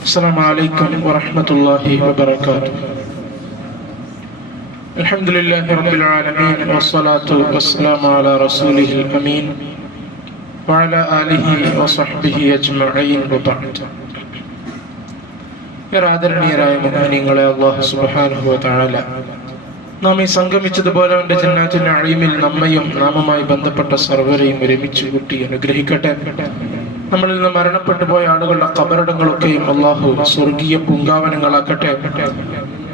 السلام عليكم ورحمة الله وبركاته الحمد لله رب العالمين والصلاة والسلام على رسوله الأمين وعلى آله وصحبه أجمعين وبعد ഏറെ ആദരണീയരായ മുഖാനിങ്ങളെ അള്ളാഹു സുബാനുഹു താഴല നാം ഈ സംഗമിച്ചതുപോലെ അവന്റെ ജന്നാറ്റിന്റെ അഴിമിൽ നമ്മയും നാമുമായി ബന്ധപ്പെട്ട സർവരെയും ഒരുമിച്ച് കൂട്ടി അനുഗ്രഹിക്കട്ടെ നമ്മളിൽ നിന്ന് മരണപ്പെട്ടു പോയ ആളുകളുടെ കബറിടങ്ങളൊക്കെയും അള്ളാഹു സ്വർഗീയ പൂങ്കാവനങ്ങളാക്കട്ടെ.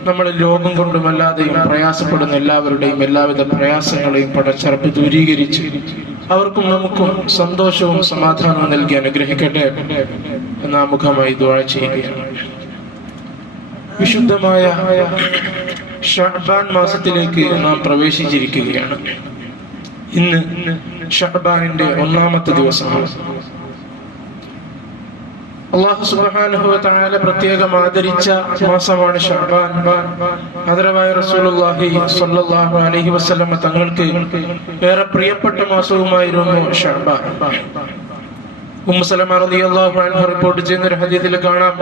നമ്മൾ രോഗം കൊണ്ടും അല്ലാതെയും പ്രയാസപ്പെടുന്ന എല്ലാവരുടെയും എല്ലാവിധ പ്രയാസങ്ങളെയും പടച്ചറപ്പ് ദൂരീകരിച്ച് അവർക്കും നമുക്കും സന്തോഷവും സമാധാനവും നൽകി അനുഗ്രഹിക്കട്ടെ എന്ന് ആമുഖമായി ദുആ ചെയ്യുകയാണ്. വിശുദ്ധമായ ഷഹബാൻ മാസത്തിലേക്ക് നാം പ്രവേശിച്ചിരിക്കുകയാണ്. ഇന്ന് ഷഹബാനിന്റെ ഒന്നാമത്തെ ദിവസമാണ്. അള്ളാഹു സുബ്ഹാനഹു വതആല പ്രത്യേകം ആദരിച്ച മാസമാണ് ഷഅബാൻ ആദരവായ റസൂലുള്ളാഹി സ്വല്ലല്ലാഹു അലൈഹി വസല്ലമ തങ്ങൾക്ക് ഏറെ പ്രിയപ്പെട്ട മാസവുമായിരുന്നു ഷഅബാൻ ഉമ്മു സലമ റളിയല്ലാഹു അൻഹ റിപ്പോർട്ട് ചെയ്യുന്ന ഒരു ഹദീസിൽ കാണാം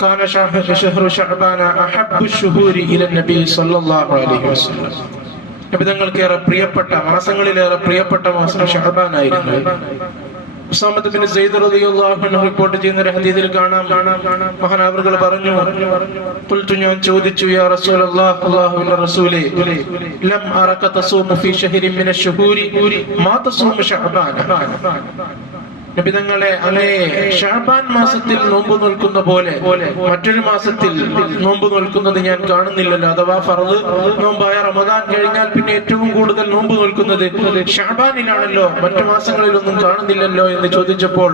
كان شهر شهر شعبان أحب الشهور إلى النبي صلى الله عليه وسلم നബി തങ്ങൾക്ക് ഏറെ പ്രിയപ്പെട്ട മാസങ്ങളിലേറെ പ്രിയപ്പെട്ട മാസം ഷഹബാൻ റിപ്പോർട്ട് ചെയ്യുന്ന ഒരു ഹദീസിൽ കാണാം. മഹാനവറുകൾ പറഞ്ഞു ഖുൽതു ഞാൻ ചോദിച്ചു യാ റസൂൽ അല്ലാഹുവിന്റെ റസൂലേ ലം അറക തസൂമു ഫീ ഷഹരിൻ മിന അശ്ശുഹൂരി മാ നബി അങ്ങനെ അങ്ങേ ഷാബാൻ മാസത്തിൽ നോമ്പ് നിൽക്കുന്ന പോലെ മറ്റൊരു മാസത്തിൽ നോമ്പ് നിൽക്കുന്നത് ഞാൻ കാണുന്നില്ലല്ലോ. അഥവാ ഫറദ് നോമ്പായ റമദാൻ കഴിഞ്ഞാൽ പിന്നെ ഏറ്റവും കൂടുതൽ നോമ്പ് നിൽക്കുന്നത് ഷാബാനിലാണല്ലോ. മറ്റു മാസങ്ങളിലൊന്നും കാണുന്നില്ലല്ലോ എന്ന് ചോദിച്ചപ്പോൾ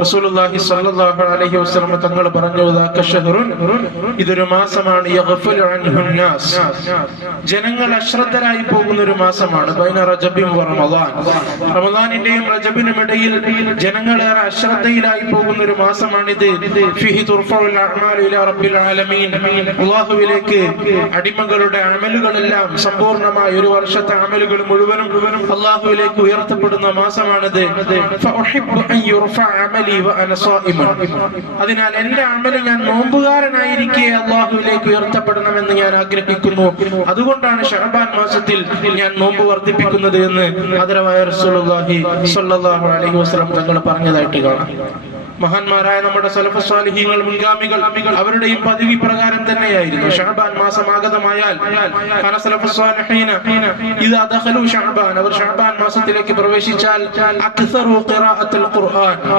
റസൂലുള്ളാഹി സ്വല്ലല്ലാഹു അലൈഹി വസല്ലം തങ്ങൾ പറഞ്ഞു "ദാക ഷഹ്റുൻ ഇതൊരു മാസമാണ്. ജനങ്ങൾ അശ്രദ്ധരായി പോകുന്ന ഒരു മാസമാണ് റമദാനിന്റെയും റജബിനും ഇടയിൽ ജനങ്ങൾ ഏറെ അശ്രദ്ധയിലായി പോകുന്ന ഒരു മാസമാണിത് അള്ളാഹുവിലേക്ക് അടിമകളുടെ അമലുകളെല്ലാം സമ്പൂർണമായി ഒരു വർഷത്തെ അമലുകൾ മുഴുവനും അള്ളാഹുവിലേക്ക് ഉയർത്തപ്പെടുന്ന മാസമാണിത്. അതിനാൽ എന്റെ അമൽ ഞാൻ നോമ്പുകാരനായിരിക്കെ അള്ളാഹുവിലേക്ക് ഉയർത്തപ്പെടണമെന്ന് ഞാൻ ആഗ്രഹിക്കുന്നു. അതുകൊണ്ടാണ് ഷഹബാൻ മാസത്തിൽ ഞാൻ നോമ്പ് വർദ്ധിപ്പിക്കുന്നത് എന്ന് ആദരവായ റസൂലുള്ളാഹി സ്വല്ലല്ലാഹു അലൈഹി വസല്ലം തങ്ങൾ പറഞ്ഞതായിട്ട് കാണാം. മഹാന്മാരായ നമ്മുടെ സലഫസ്വാലിഹ്യങ്ങൾ മുൻഗാമികൾ അവരുടെയും പദവി പ്രകാരം തന്നെയായിരുന്നു. ഷഹബാൻ മാസം ആഗതമായാൽ അവർ ഷഅബാൻ മാസത്തിലേക്ക് പ്രവേശിച്ചാൽ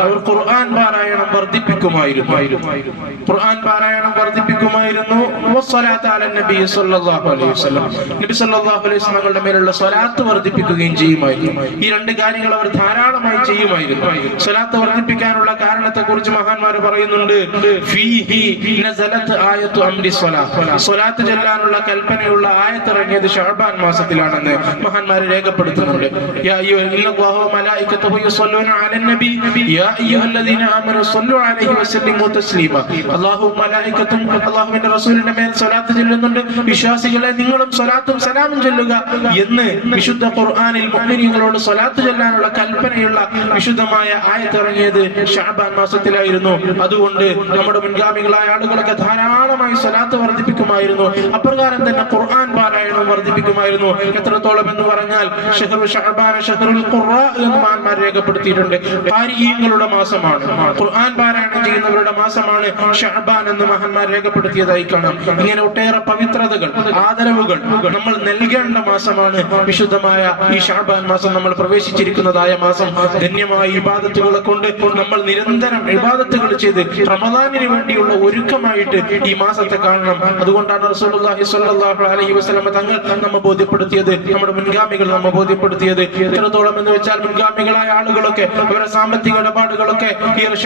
അവർ ഖുർആൻ പാരായണം വർദ്ധിപ്പിക്കുമായിരുന്നു. ഖുർആൻ പാരായണം വർദ്ധിപ്പിക്കുമായിരുന്നു. വസ്സലാത്ത് അല സല്ലല്ലാഹു അലൈഹി വസല്ലം. നബി സല്ലല്ലാഹു അലൈഹി വസല്ലമയുടെ മേലുള്ള സ്വലാത്ത് വർദ്ധിപ്പിക്കുകയും ചെയ്യുമായിരുന്നു. ഈ രണ്ട് കാര്യങ്ങൾ അവർ ധാരാളമായി ചെയ്യുമായിരുന്നു. സ്വലാത്ത് വർദ്ധിപ്പിക്കാനുള്ള കാരണത്തെ കുറിച്ച് മഹാന്മാർ പറയുന്നുണ്ട് സ്വലാത്ത് ചെല്ലാനുള്ള കൽപ്പനയുള്ള ആയത്തിറങ്ങിയത് ഷഅബാൻ മാസത്തിലാണെന്ന് മഹാന്മാർ രേഖപ്പെടുത്തുന്നുണ്ട്. യാ മലായിക്കത്തും അല്ലാഹുവിന്റെ റസൂലിന്റെ മേൽ സ്വലാത്ത് ചൊല്ലുന്നുണ്ട്. വിശ്വാസികളെ നിങ്ങളും സ്വലാത്തും സലാമും ചൊല്ലുക എന്ന് വിശുദ്ധ ഖുർആാനിൽ മുഅ്മിനീങ്ങളോട് സ്വലാത്ത് ചൊല്ലാനുള്ള കൽപ്പനയുള്ള വിശുദ്ധമായ ആയത്തിറങ്ങിയത് ഷാബാൻ മാസത്തിലായിരുന്നു. അതുകൊണ്ട് നമ്മുടെ മുൻഗാമികളായ ആളുകളൊക്കെ ധാരാളമായി സ്വലാത്ത് വർദ്ധിപ്പിക്കുമായിരുന്നു. അപ്രകാരം തന്നെ ഖുർആൻ പാരായണം വർദ്ധിപ്പിക്കുമായിരുന്നു. എത്രത്തോളം എന്ന് പറഞ്ഞാൽ ഷഹറു ഷഹബാന ഷഹറുൽ ഖുറ എന്ന് മഹാന്മാർ രേഖപ്പെടുത്തിയിട്ടുണ്ട്. ഭാര്യങ്ങളുടെ മാസമാണ്. ഖുർആൻ പാരായണം ചെയ്യുന്നവരുടെ മാസമാണ് ഷഹബാൻ എന്ന് മഹാന്മാർ രേഖപ്പെടുത്തിയതായി കാണാം. ഇങ്ങനെ ഒട്ടേറെ പവിത്രതകൾ ആദരവുകൾ നമ്മൾ നൽകേണ്ട മാസമാണ്. വിശുദ്ധമായ ഈ ഷാബാൻ മാസം നമ്മൾ പ്രവേശിച്ചിരിക്കുന്നതായ മാസം. ധന്യമായ ഇബാദത്തുകളെ കൊണ്ട് നമ്മൾ നിരന്തരം ഇബാദത്തുകൾ ചെയ്ത് റമദാനിന് വേണ്ടിയുള്ള ഒരുക്കമായിട്ട് ഈ മാസത്തെ കാണണം. അതുകൊണ്ടാണ് റസൂലുള്ളാഹി സ്വല്ലല്ലാഹു അലൈഹി വസല്ലം തങ്ങൾ നമ്മെ ബോധ്യപ്പെടുത്തിയത്. നമ്മുടെ മുൻഗാമികൾ നമ്മെ ബോധ്യപ്പെടുത്തിയത്. എത്രത്തോളം എന്ന് വെച്ചാൽ മുൻഗാമികളായ ആളുകളൊക്കെ അവരുടെ സാമ്പത്തിക ഇടപാടുകളൊക്കെ ഈ ഒരു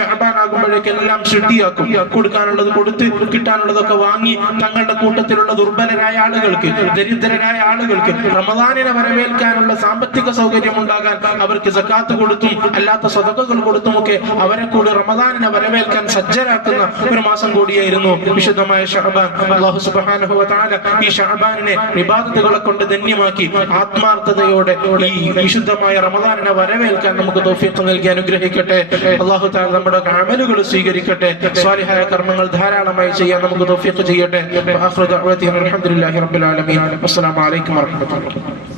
ആകുമ്പോഴേക്കെല്ലാം ശുദ്ധിയാക്കും. കൊടുക്കാനുള്ളത് കൊടുത്ത് കിട്ടാനുള്ളതൊക്കെ വാങ്ങി തങ്ങളുടെ കൂട്ടത്തിലുള്ള ദുർബലരായ ആളുകൾക്ക് ദരിദ്രരായ ആളുകൾക്ക് റമദാനിനെ വരവേൽക്കാനുള്ള സാമ്പത്തിക സൗകര്യം ഉണ്ടാകാൻ അവർക്ക് സക്കാത്ത് കൊടുത്തും അല്ലാത്ത സ്വതകൾ കൊടുത്തുമൊക്കെ അവരെ കൂടി റമദാനിനെ വരവേൽക്കാൻ സജ്ജരാക്കുന്ന ഒരു മാസം കൂടിയായിരുന്നു വിശുദ്ധമായ ഷഹബാൻ. അള്ളാഹു സുബ്ഹാനഹു വ ഈ ഷഹബാനിനെ വിവാദത്തുകളെ കൊണ്ട് ധന്യമാക്കി ആത്മാർത്ഥതയോടെ ഈ വിശുദ്ധമായ റമദാനിനെ വരവേൽക്കാൻ നമുക്ക് തോഫിയത്ത് നൽകി അനുഗ്രഹിക്കട്ടെ. അള്ളാഹു താല നമ്മുടെ അമലുകൾ സ്വീകരിക്കട്ടെ. സ്വാലിഹായ കർമ്മങ്ങൾ ധാരാളമായി ചെയ്യാൻ നമുക്ക് തോഫിയത്ത് ചെയ്യട്ടെ. واخر دعوتهم الحمد لله رب العالمين. والسلام عليكم ورحمة الله.